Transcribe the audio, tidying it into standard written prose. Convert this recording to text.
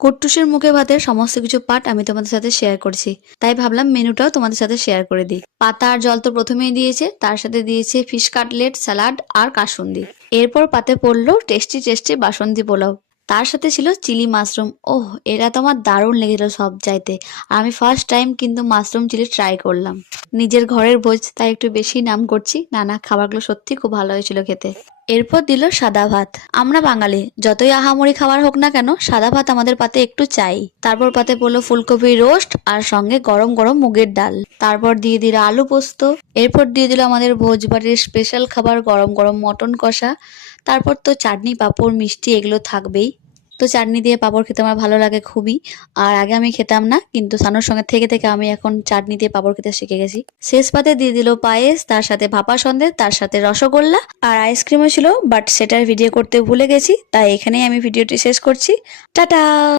কুট্টুসের মুখে ভাতের সমস্ত কিছু পার্ট আমি তোমাদের সাথে শেয়ার করছি, তাই ভাবলাম মেনুটাও তোমাদের সাথে শেয়ার করে দিই। পাতা আর জল তো প্রথমেই দিয়েছে, তার সাথে দিয়েছে ফিশ কাটলেট, স্যালাড আর কাসুন্দি। এরপর পাতে পড়লো টেস্টি টেস্টি বাসন্তী পোলাও, তার সাথে ছিল চিলি মাশরুম। ওহ, এটা তো আমার দারুণ লেগেছিল সব চাইতে। আর আমি ফার্স্ট টাইম কিন্তু মাশরুম চিলি ট্রাই করলাম। নিজের ঘরের ভোজ, তাই একটু বেশি নাম করছি। না, খাবারগুলো সত্যি খুব ভালো হয়েছিল খেতে। এরপর দিল সাদা ভাত। আমরা বাঙালি, যতই আহামরি খাবার হোক না কেন, সাদা ভাত আমাদের পাতে একটু চাই। তারপর পাতে পড়লো ফুলকপির রোস্ট আর সঙ্গে গরম গরম মুগের ডাল। তারপর দিয়ে দিল আলু পোস্ত। এরপর দিয়ে দিল আমাদের ভোজবাড়ির স্পেশাল খাবার গরম গরম মটন কষা। তারপর তো চাটনি, পাঁপড়, মিষ্টি এগুলো থাকবেই। তো চাটনি দিয়ে পাঁপড় খেতে আমার ভালো লাগে খুবই। আর আগে আমি খেতাম না, কিন্তু সানুর সঙ্গে থেকে থেকে আমি এখন চাটনি দিয়ে পাঁপড় খেতে শিখে গেছি। শেষ পাতে দিয়ে দিল পায়েস, তার সাথে ভাপা সন্দেশ, তার সাথে রসগোল্লা আর আইসক্রিমও ছিল, বাট সেটার ভিডিও করতে ভুলে গেছি, তাই এখানেই আমি ভিডিওটি শেষ করছি। টাটা।